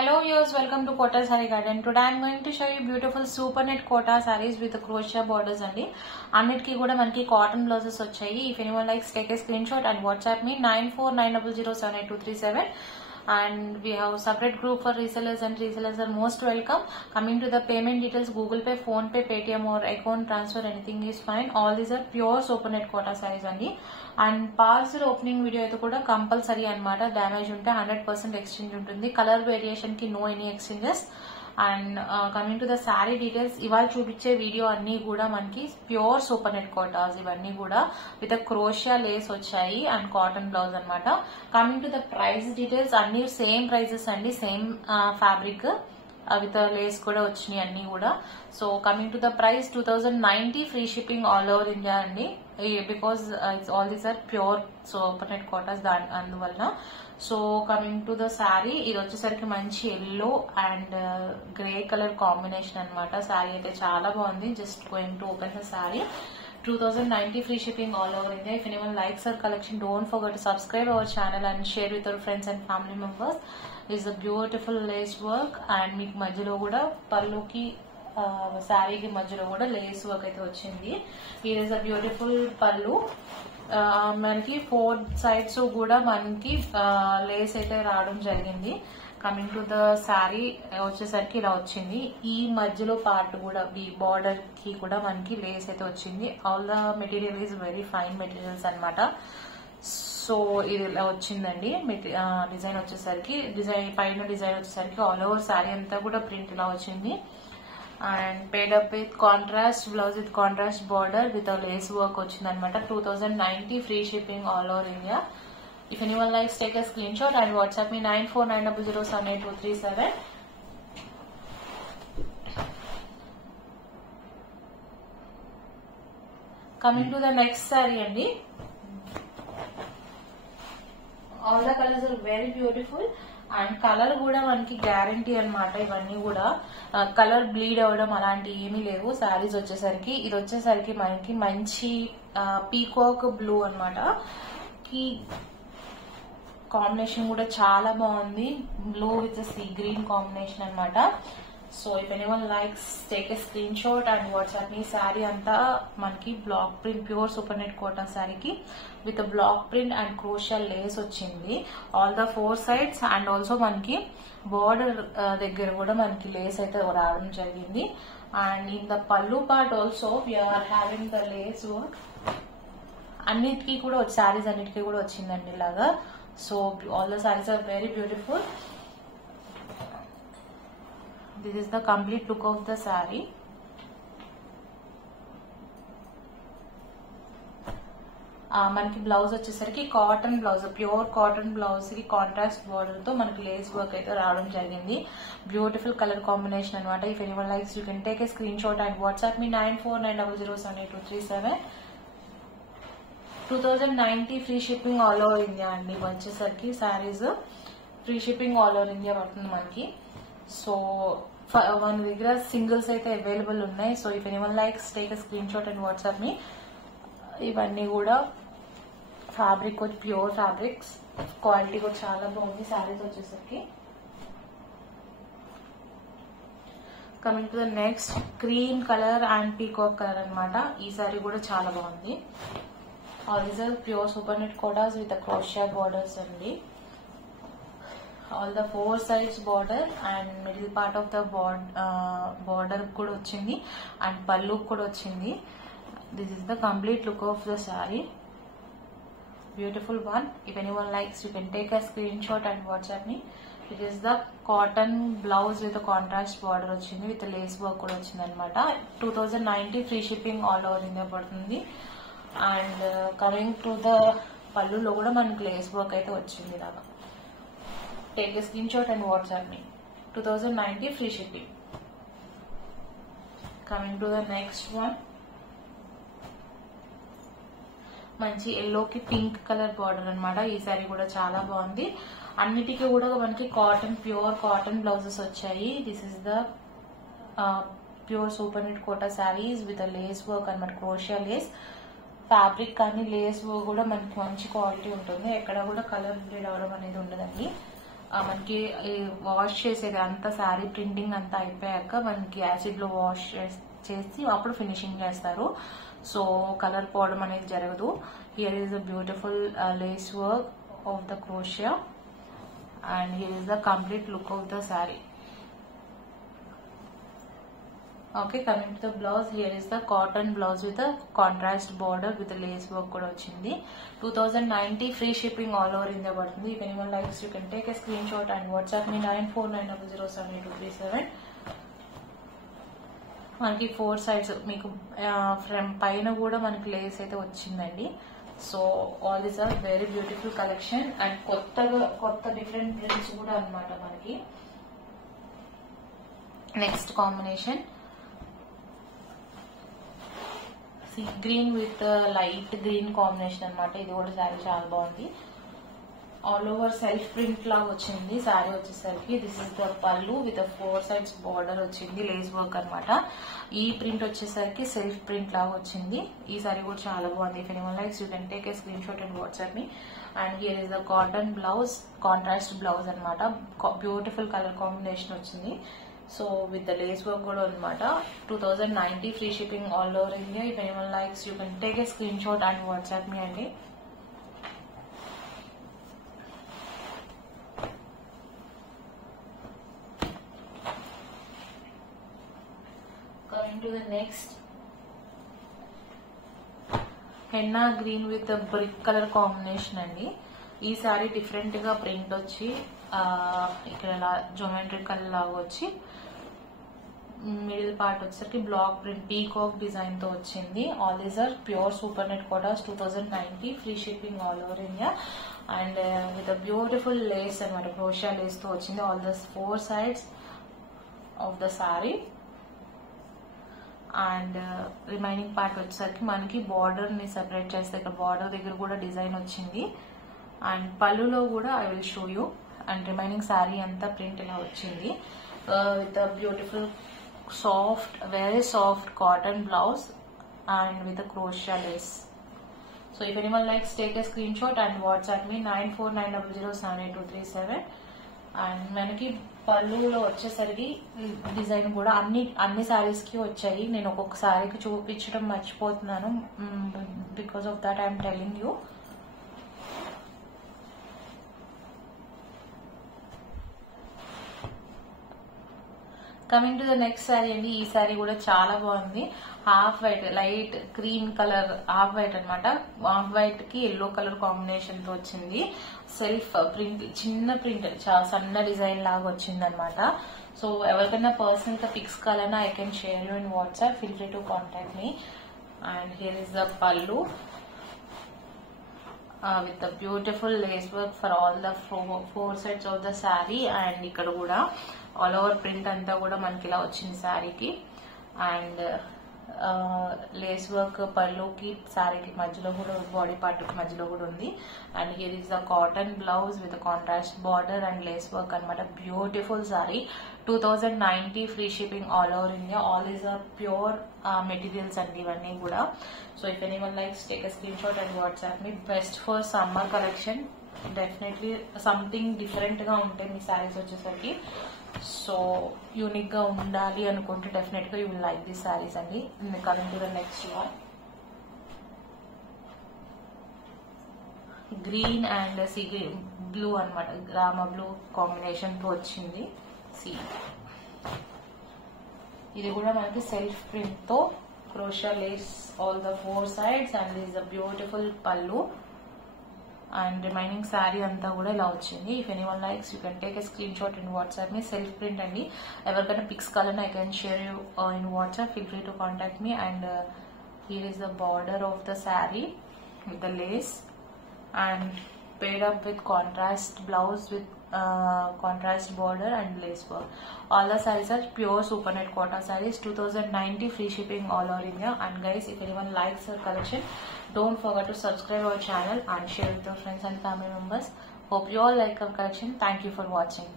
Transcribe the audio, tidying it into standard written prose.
Hello viewers, welcome to Kota Saree Garden. Today I am going to show you beautiful super net Kota sarees with crochet borders andi. Annitiki kuda manaki cotton blouses vachayi. If anyone likes, take a screenshot and WhatsApp me 9490078237. And we have a separate group for resellers, and resellers are most welcome. Coming to the payment details, Google Pay, Phone Pay, Paytm or account transfer, anything is fine. All these are pure super net Kota sarees andi. And parcel opening video అయితే కూడా compulsory అన్నమాట. Damage ఉంటే 100% exchange ఉంటుంది. Colour variation కి no any exchanges. And coming to the sari details, ఇవాళ చూపించే video అన్ని కూడా మనకి ప్యూర్ సూపర్ నెట్ కోటాస్, ఇవన్నీ కూడా విత్ క్రోషియా లేస్ వచ్చాయి అండ్ కాటన్ బ్లౌజ్ అన్నమాట. Coming to the price details, అన్ని సేమ్ ప్రైజెస్ అండి, సేమ్ ఫ్యాబ్రిక్ విత్ లేస్ కూడా వచ్చినాయి అన్ని కూడా. So coming to the price 2090 free shipping all over India అండి. Because it's all these are pure super net kotas అందువలన. So coming to the sari, ఇది వచ్చేసరికి మంచి yellow and grey colour combination అన్నమాట. శారీ అయితే చాలా బాగుంది. Just going to open the sari. 2090 free shipping all over India. If anyone likes our collection, don't forget to subscribe our channel and share with your friends and family members. This is a beautiful lace work and మీకు మధ్యలో కూడా పళ్ళుకి శారీకి మధ్యలో కూడా lace work అయితే వచ్చింది. ఇది ఇస్ అ బ్యూటిఫుల్ పళ్ళు. మనకి 4 sides కూడా మనకి లేస్ అయితే రావడం జరిగింది. కమింగ్ టు ద శారీ వచ్చేసరికి ఇలా వచ్చింది. ఈ మధ్యలో పార్ట్ కూడా ఈ బార్డర్ కి కూడా మనకి లేస్ అయితే వచ్చింది. All the material is very fine materials అన్నమాట. సో ఇది ఇలా వచ్చిందండి. డిజైన్ వచ్చేసరికి పైన డిజైన్ వచ్చేసరికి ఆల్ ఓవర్ శారీ అంతా కూడా ప్రింట్ ఇలా వచ్చింది. And paid up with contrast blouse with contrast border with lace work వచ్చింది అనమాట. 2090 free shipping all over India. If anyone likes, take a screenshot and WhatsApp me 9490078237. Coming to the next saree andi. All the colors are very beautiful and color కూడా మనకి guarantee అన్నమాట. ఇవన్నీ కూడా colour bleed అవ్వడం అలాంటి ఏమీ లేవు. సారీస్ వచ్చేసరికి ఇది వచ్చేసరికి మనకి మంచి పీకాక్ బ్లూ అన్నమాట. కి కాంబినేషన్ కూడా చాలా బాగుంది. Blue with sea green combination అన్నమాట. So if anyone likes, take a screenshot and WhatsApp me. Sari అంతా మనకి block print, pure super net kota శారీకి with block print and crochet lace వచ్చింది all the 4 sides. And also మనకి border దగ్గర కూడా మనకి Lay's అయితే రావడం జరిగింది. And in the pallu part also we're having the lace work. అన్నిటికీ కూడా శారీస్ అన్నిటికీ కూడా వచ్చిందండి ఇలాగా. So all the sarees are very beautiful. This is the complete look of the saree. మనకి బ్లౌజ్ వచ్చేసరికి cotton blouse, pure cotton blouse కి contrast border తో మనకి లేస్ వర్క్ అయితే రావడం జరిగింది. బ్యూటిఫుల్ కలర్ కాంబినేషన్ అనమాట. If anyone likes, you can take a screenshot and WhatsApp me 9490078237. 2090 free shipping all over India అండి. వచ్చేసరికి saris free shipping all over India పడుతుంది మనకి. సో మన దగ్గర సింగిల్స్ అయితే అవైలబుల్ ఉన్నాయి. So if anyone likes, take a screenshot and WhatsApp మీ. ఇవన్నీ కూడా ఫ్యాబ్రిక్ ప్యూర్ ఫ్యాబ్రిక్స్, క్వాలిటీ కూడా చాలా బాగుంది శారీస్ వచ్చేసరికి. Coming to the next, cream colour and peacock colour అన్నమాట. ఈ శారీ కూడా చాలా బాగుంది. All these are pure super net kotas with the crochet borders only. All the 4 sides border and middle part of the border kuda ochindi and pallu kuda ochindi. This is the complete look of the saree. Beautiful one. If anyone likes, you can take a screenshot and WhatsApp me. It is the cotton blouse with a contrast border ochindi with the lace work kuda ochindi anamata. 2090 free shipping all over India padutundi. And coming to the పళ్ళులో కూడా మనకి lace work అయితే వచ్చింది ఇలాగా. Take a screenshot and WhatsApp me. 2090 free shipping. Coming to the next one, మంచి ఎల్లోకి pink colour border అన్నమాట. ఈ సారీ కూడా చాలా బాగుంది. అన్నిటికీ కూడా మనకి కాటన్, ప్యూర్ కాటన్ బ్లౌజెస్ వచ్చాయి. This is the pure super net Kota saris with lace work అన్నమాట. క్రోషియా లేస్ ఫ్యాబ్రిక్ కానీ లేస్ కూడా మనకి మంచి క్వాలిటీ ఉంటుంది. ఎక్కడ కూడా కలర్ బ్లీడ్ అవడం అనేది ఉండదండి. మనకి వాష్ చేసేది అంతా శారీ ప్రింటింగ్ అంతా అయిపోయాక మనకి యాసిడ్ లో వాష్ చేసి అప్పుడు ఫినిషింగ్ చేస్తారు. సో కలర్ పోవడం అనేది జరగదు. Here is the beautiful lace work of the crochet and here is the complete look of the sari. Okay, coming to the blouse, here is the cotton blouse with contrast border with lace work కూడా వచ్చింది. 2090 free shipping all over India పడుతుంది. If anyone likes you can take a screenshot and WhatsApp me 9490078237. మనకి 4 sides మీకు front పైన కూడా మనకి Lay's అయితే వచ్చిందండి. So all this are very beautiful collection and కొత్త డిఫరెంట్ ప్రింట్స్ కూడా అన్నమాట మనకి. Next combination green with light green combination అన్నమాట. ఇది కూడా శారీ చాలా బాగుంది. ఆల్ ఓవర్ సెల్ఫ్ ప్రింట్ లాగా వచ్చింది శారీ వచ్చేసరికి. దిస్ ఇస్ ద పళ్ళు విత్ 4 సైడ్స్ బార్డర్ వచ్చింది, లేస్ వర్క్ అనమాట. ఈ ప్రింట్ వచ్చేసరికి సెల్ఫ్ ప్రింట్ లాగా వచ్చింది. ఈ శారీ కూడా చాలా బాగుంది. If anyone likes you can take a screenshot and WhatsApp me. And here is the cotton blouse, contrast blouse అనమాట. బ్యూటిఫుల్ కలర్ కాంబినేషన్ వచ్చింది. So with the lace work కూడా అనమాట. 2090 free shipping all over India. If anyone likes you can take a screenshot and WhatsApp me అండి. Coming to the next, henna green with the brick color combination అండి. ఈ sorry different గా print వచ్చి ఇక్కడ geometrical లాగా వచ్చి middle part వచ్చేసరికి block print peacock design తో వచ్చింది. All these are pure super net Kotas. 2090 free shipping all over India and with beautiful lace అనమాట. క్రోషియా లేస్ తో వచ్చింది all the 4 sides of the saree. And remaining part వచ్చేసరికి మనకి border ని separate చేస్తే ఇక్కడ బార్డర్ దగ్గర కూడా డిజైన్ వచ్చింది. అండ్ పళ్ళులో కూడా I will show you. And remaining sari అంతా ప్రింట్ ఇలా వచ్చింది with beautiful soft, very soft cotton blouse and with crochet Lay's. So if anyone likes take a screenshot and WhatsApp me 9490078237. And మనకి పళ్ళులో వచ్చేసరికి design కూడా అన్ని శారీస్ కి వచ్చాయి. నేను ఒక్కొక్క శారీకి చూపించడం మర్చిపోతున్నాను. Because of that I'm telling you. Coming to the next sari అండి. ఈ శారీ కూడా చాలా బాగుంది. Half white, light cream colour half white అనమాట. హాఫ్ వైట్ కి ఎల్లో కలర్ కాంబినేషన్ తో వచ్చింది. సెల్ఫ్ ప్రింట్, చిన్న ప్రింట్, చాలా సన్న డిజైన్ లాగా వచ్చింది అనమాట. సో ఎవరికైనా పర్సనల్ గా పిక్స్ కావాలన్నా I can share you in WhatsApp. Feel free to contact me. And here is the పల్లు with the beautiful lace work for all the 4 sides of the saree. And ఇక్కడ కూడా all over print అంతా కూడా మనకి ఇలా వచ్చింది శారీకి. And lace work పళ్ళుకి శారీకి మధ్యలో కూడా, బాడీ పార్ట్ మధ్యలో కూడా ఉంది. And here is the cotton blouse with contrast border and lace work అనమాట. Beautiful sari. 2090 free shipping all over India. All these are pure materials అండి ఇవన్నీ కూడా. So if anyone likes take a screenshot and WhatsApp me. Best for summer collection. Definitely something different గా ఉంటాయి మీ శారీస్ వచ్చేసరికి. So unique గా ఉండాలి అనుకుంటే definite గా you will like this saris అండి. Coming to the next one, green and sea blue అనమాట. Rama blue combination తో వచ్చింది. సీ ఇది కూడా మనకి సెల్ఫ్ ప్రింట్ తో క్రోషియా Lay's all the 4 sides and this the beautiful పల్లు. అండ్ రిమైనింగ్ శారీ అంతా కూడా ఇలా వచ్చింది. If anyone likes you can take a screen shot in WhatsApp me. Self print అండి. ఎవరికైనా పిక్స్ కావాలన్నా I can share you in WhatsApp. Feel free to contact me. And here is the border of the sari with the Lay's and paired up with contrast blouse with contrast border and lace work. All the sarees are pure super net quota sarees. 2090 free shipping all over India. And guys, if anyone likes our collection, don't forget to subscribe our channel and share with your friends and family members. Hope you all like our collection. Thank you for watching.